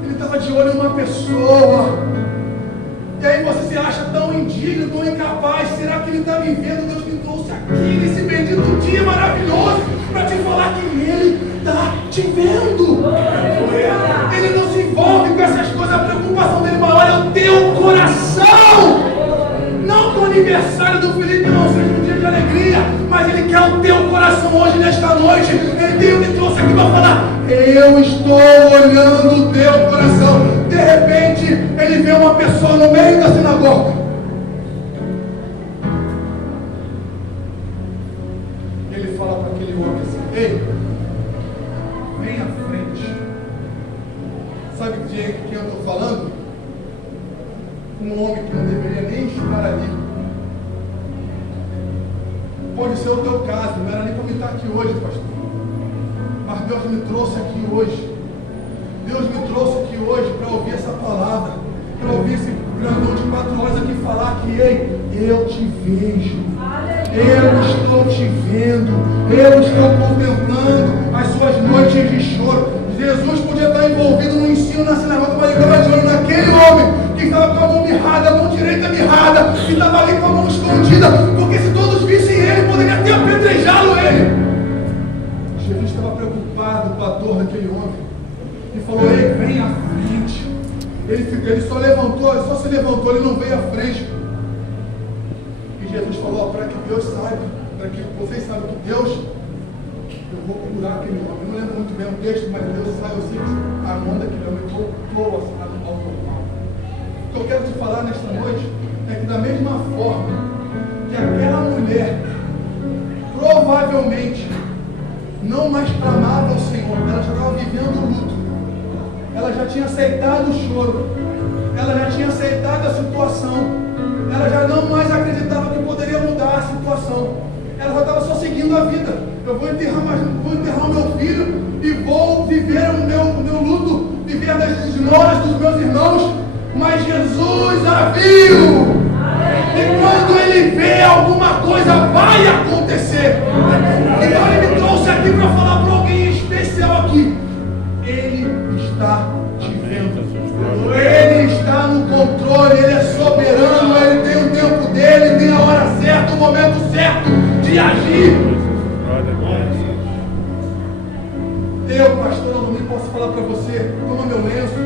Ele estava de olho em uma pessoa. E aí você se acha tão indigno, tão incapaz. Será que ele está me vendo? Deus me trouxe aqui nesse bendito dia maravilhoso para te falar que ele está te vendo. Ele não se envolve com essas coisas. A preocupação dele maior é o teu coração. Não que o aniversário do Felipe não seja um dia de alegria, mas ele quer o teu coração hoje, nesta noite. Ele me trouxe aqui para falar: eu estou olhando o teu coração. De repente, ele vê uma pessoa no meio da sinagoga. Ele fala para aquele homem assim: ei, vem à frente. Sabe de quem eu estou falando? Um homem que não deveria nem estar ali. Pode ser o teu caso, não era nem para me estar aqui hoje, pastor. Mas Deus me trouxe aqui hoje. Deus me trouxe aqui hoje para ouvir essa palavra, para ouvir esse grandão de 4 horas aqui falar que, ei, eu te vejo, eu estou te vendo, eu estou contemplando as suas noites de choro. Jesus podia estar envolvido no ensino na sinagoga, mas ele estava de olho naquele homem que estava com a mão mirrada, a mão direita mirrada, que estava ali com a mão escondida, porque se todos vissem ele, poderia até apedrejá-lo ele. Jesus estava preocupado com a dor daquele homem e falou: ei, vem à frente. Ele só se levantou, ele não veio à frente. E Jesus falou: para que Deus saiba, para que vocês saibam que Deus, eu vou curar aquele homem. Eu não lembro muito bem o texto, mas Deus sabe, eu sei que a mão daquele homem voltou ao normal. O que eu quero te falar nesta noite é que, da mesma forma que aquela mulher provavelmente não mais clamava ao Senhor, ela já estava vivendo o luto, ela já tinha aceitado o choro, ela já tinha aceitado a situação, ela já não mais acreditava que poderia mudar a situação, ela já estava só seguindo a vida. Eu vou enterrar o meu filho e vou viver o meu luto, viver das esmolas dos meus irmãos, mas Jesus a viu. E quando ele vê, alguma coisa vai acontecer. Então ele me trouxe aqui para falar para alguém especial aqui: ele está te vendo, ele está no controle, ele é soberano, ele tem o tempo dele, tem a hora certa, o momento certo de agir. Eu, pastor, não posso falar para você: toma meu lenço,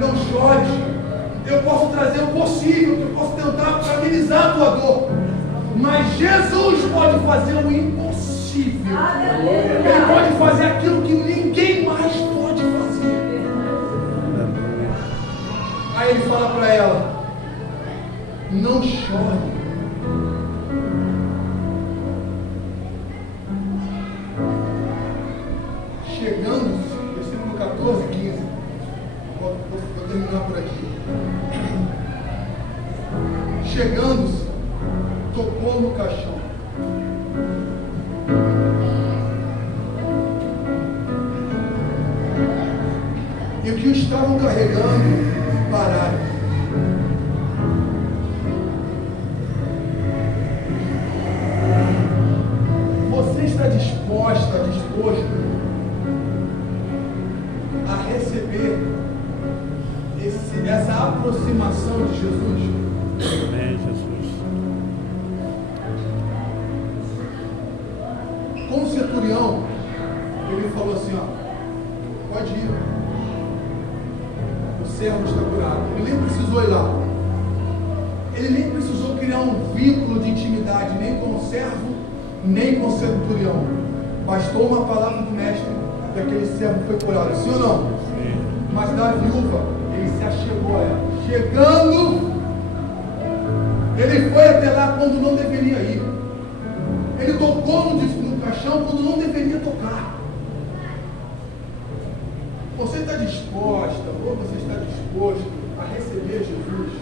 não chores. Eu posso trazer o possível, eu posso tentar amenizar a tua dor, mas Jesus pode fazer o impossível. Ele pode fazer aquilo que ninguém mais pode fazer. Aí ele fala para ela: não chore. Chegando por aqui. Chegando-se, tocou no caixão. E o que os estavam carregando pararam. Você está disposto a receber essa aproximação de Jesus? Amém, Jesus. Com o centurião, ele falou assim, ó, pode ir. O servo está curado. Ele nem precisou ir lá. Ele nem precisou criar um vínculo de intimidade, nem com o servo, nem com o centurião. Bastou uma palavra do mestre que aquele servo foi curado. Sim ou não? Sim. Mas da viúva, ele se achegou a ela. Chegando, ele foi até lá quando não deveria ir. Ele tocou no caixão quando não deveria tocar. Você está disposta, ou você está disposto a receber Jesus?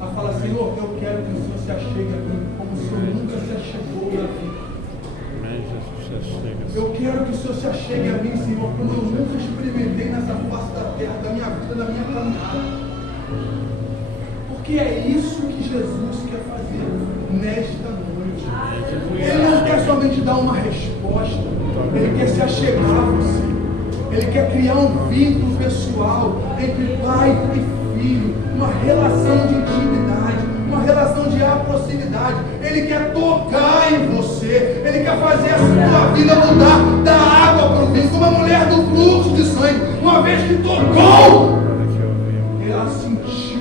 A falar, Senhor, eu quero que o Senhor se achegue a mim, como o Senhor nunca se achegou na vida. Amém, Jesus, se achega. Eu quero que o Senhor se achegue a mim, Senhor, como eu nunca experimentei nessa face da terra, da minha vida, da minha caminhada. Porque é isso que Jesus quer fazer nesta noite. Ele não quer somente dar uma resposta, ele quer se achegar a você. Ele quer criar um vínculo pessoal entre pai e filho, uma relação de intimidade, uma relação de proximidade. Ele quer tocar em você, ele quer fazer a sua vida mudar da água para o vinho, como a mulher do fluxo de sangue. Uma vez que tocou, ela sentiu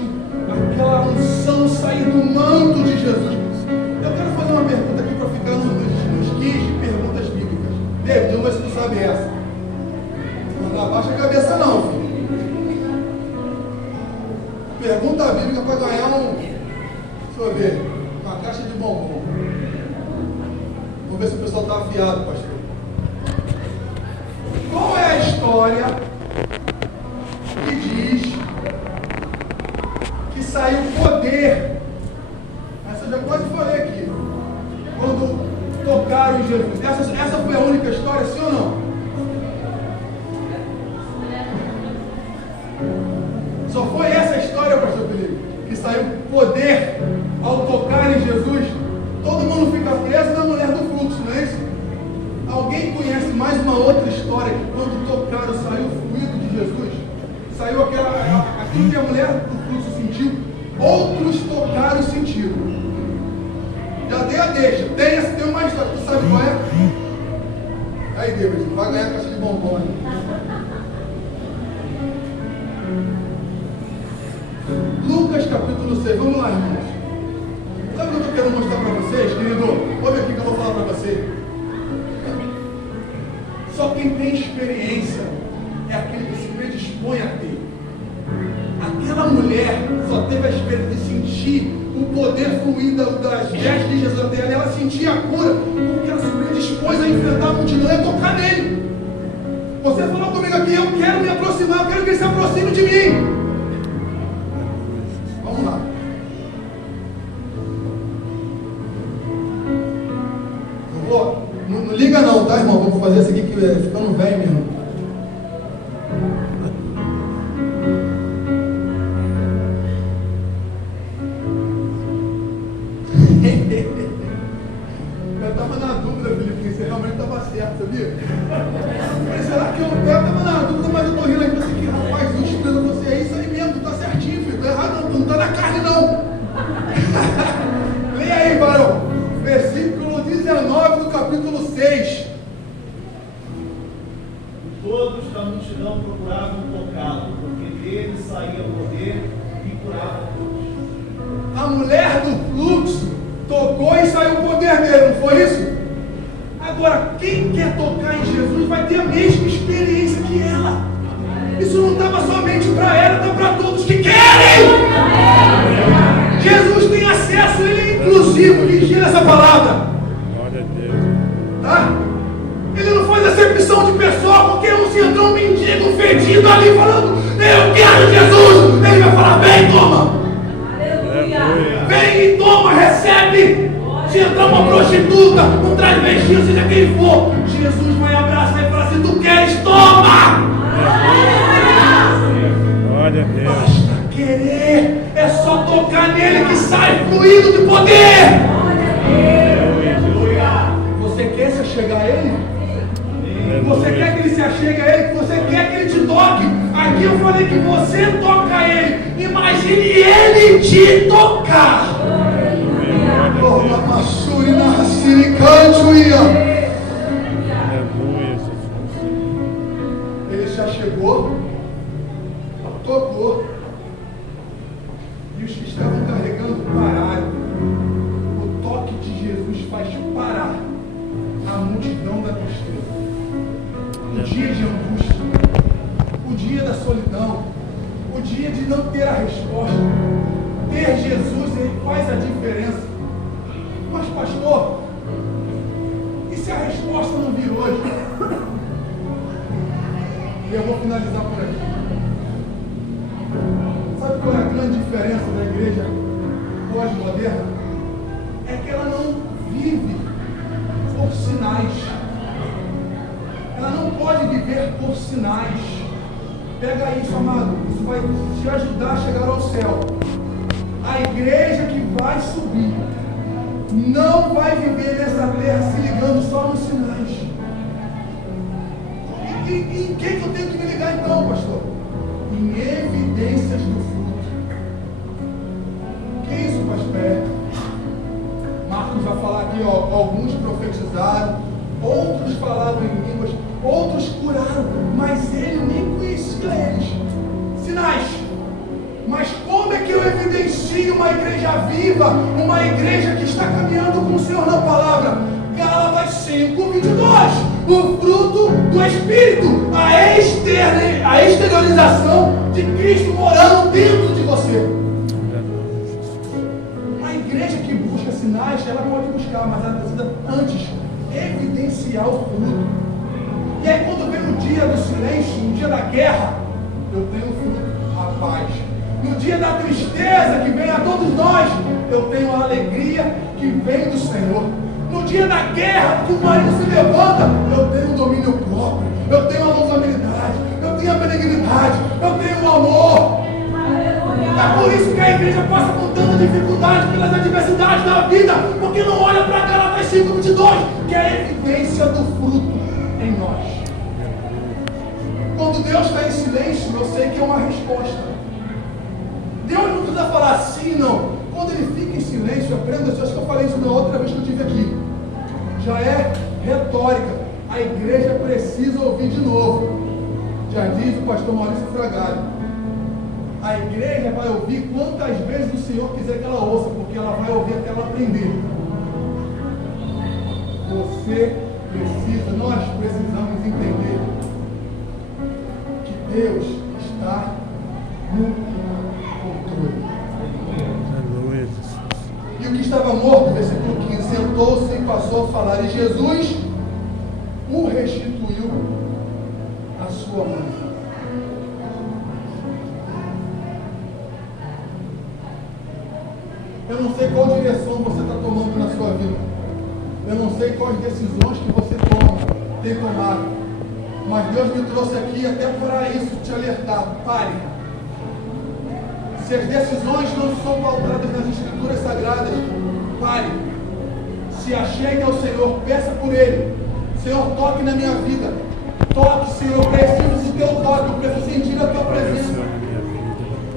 aquela unção sair do manto de Jesus. Eu quero fazer uma pergunta aqui para ficar nos quiz de perguntas bíblicas. David, vamos ver se tu sabe essa. Não abaixa a cabeça não, filho. Pergunta bíblica para ganhar deixa eu ver, uma caixa de bombom. Vamos ver se o pessoal está afiado, pastor. Qual é a história que diz que saiu poder? Essa eu já quase falei aqui. Quando tocaram em Jesus. Essa foi a única história, sim ou não? Só foi essa história, pastor Felipe, que saiu poder ao tocar em Jesus. Todo mundo fica preso na mulher do fluxo, não é isso? Alguém conhece mais uma outra história que quando tocaram saiu o fluido de Jesus? Saiu aquilo que a mulher do fluxo sentiu, outros tocaram e sentiram. Já dei a deixa. Tem uma história, tu sabe qual é? Aí, David, vai ganhar a caixa de bombom, né? Lucas capítulo 6, vamos lá, irmãos. Sabe o que eu estou querendo mostrar para vocês, querido? Ouve aqui que eu vou falar para você. Só quem tem experiência é aquele que se predispõe a ter. Aquela mulher só teve a experiência de sentir o poder fluir das vestes de Jesus até ela. Ela sentia a cura porque ela se predispôs a enfrentar a multidão e a tocar nele. Você falou comigo aqui, eu quero me aproximar, eu quero que ele se aproxime de mim. Vamos lá. Não liga não, tá, irmão? Vamos fazer isso aqui que é ficando velho mesmo. Eu estava na dúvida, Felipe, que você realmente estava certo, sabia? Mas será que eu estava na dúvida, mas eu estou rindo aqui, assim, que rapaz, eu esperando você, é isso aí mesmo, tu tá certinho, filho, tá errado não, tu não tá na carne não. Leia aí, varão, versículo 19 do capítulo 6. Todos da multidão procuravam tocá-lo, porque dele saía poder e curava todos. A mulher do fluxo tocou e saiu o poder dele, não foi isso? Agora, quem quer tocar em Jesus vai ter a mesma experiência que ela. Isso não estava somente para ela, está para todos que querem. Jesus tem acesso, ele é inclusivo, dirigindo essa palavra. Glória a Deus. Tá? Ele não faz acepção de pessoa, porque um cidadão mendigo fedido ali falando, eu quero Jesus. Ele vai falar: vem, toma! Aleluia. Vem e toma, recebe! Se entrar uma prostituta, um transvestido, seja quem for, Jesus vai abraçar e falar assim: tu queres, toma! Glória a Deus. Basta querer, é só tocar nele que sai fluido de poder. Você quer se achegar a ele? Você quer que ele se achegue a ele? Você quer que ele te toque? Aqui eu falei que você toca a ele. Imagine ele te tocar. Aleluia, Jesus. Ele se achegou, tocou, e os que estavam carregando pararam. O toque de Jesus faz parar a multidão da tristeza. O dia de angústia, o dia da solidão, o dia de não ter a resposta. Ter Jesus, ele faz a diferença. Mas, pastor, e se a resposta não vir hoje? E eu vou finalizar por aqui. Sabe qual é a grande diferença da igreja pós-moderna? É que ela não vive por sinais. Ela não pode viver por sinais. Pega isso, amado. Isso vai te ajudar a chegar ao céu. A igreja que vai subir não vai viver nessa terra se ligando só nos sinais. E em que eu tenho que me ligar então, pastor? Em evidências do fruto. Que isso, pastor? Marcos vai falar aqui, ó, alguns profetizaram, outros falavam em línguas, outros curaram, mas ele nem conhecia eles. Sinais. Mas como é que eu evidencio uma igreja viva, uma igreja que está caminhando com o Senhor na palavra? Gálatas 5:22. O fruto do Espírito, a exteriorização de Cristo morando dentro de você. A igreja que busca sinais, ela pode buscar, mas ela precisa antes evidenciar o fruto. E aí quando vem o dia do silêncio, o dia da guerra, eu tenho o fruto, a paz. No dia da tristeza que vem a todos nós, eu tenho a alegria que vem do Senhor. No dia da guerra, que o marido se levanta, eu tenho o domínio próprio, eu tenho a longanimidade, eu tenho a benignidade, eu tenho o amor. É por isso que a igreja passa por tanta dificuldade, pelas adversidades da vida, porque não olha para Gálatas 5:22, que é a evidência do fruto em nós. Quando Deus está em silêncio, eu sei que é uma resposta. Deus não precisa falar sim, não. Quando ele fica em silêncio, aprenda, acho que eu falei isso na outra vez que eu estive aqui. Já é retórica. A igreja precisa ouvir de novo. Já diz o pastor Maurício Fragalho. A igreja vai ouvir quantas vezes o Senhor quiser que ela ouça, porque ela vai ouvir até ela aprender. Você precisa, nós precisamos entender que Deus está no controle. Aleluia. E o que estava morto, versículo 15, sentou-se e passou a falar, e Jesus o restituiu à sua mãe. Eu não sei qual direção você está tomando na sua vida. Eu não sei quais decisões que você tem tomado. Mas Deus me trouxe aqui até para isso, te alertar. Pare. Se as decisões não são pautadas nas Escrituras Sagradas, pare. Se achegue ao Senhor, peça por Ele. Senhor, toque na minha vida. Toque, Senhor, eu preciso do Teu toque, eu preciso sentir a Tua presença.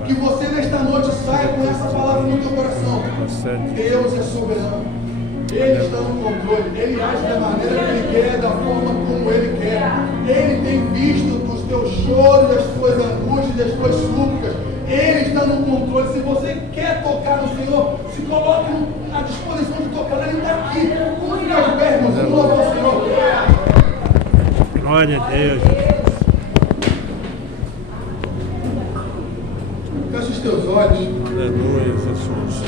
Que você nesta noite saia com essa palavra no teu coração. Deus é soberano. Ele está no controle. Ele age da maneira que Ele quer, da forma como Ele quer. Ele tem visto dos teus choros, das tuas angústias, das tuas súplicas. Ele está no controle. Se você quer tocar no Senhor, se coloque à disposição de tocar. Ele está aqui. Como ficar de pé, irmãos? Vamos louvar o Senhor. Glória a Deus. Feche os teus olhos. Aleluia, Jesus.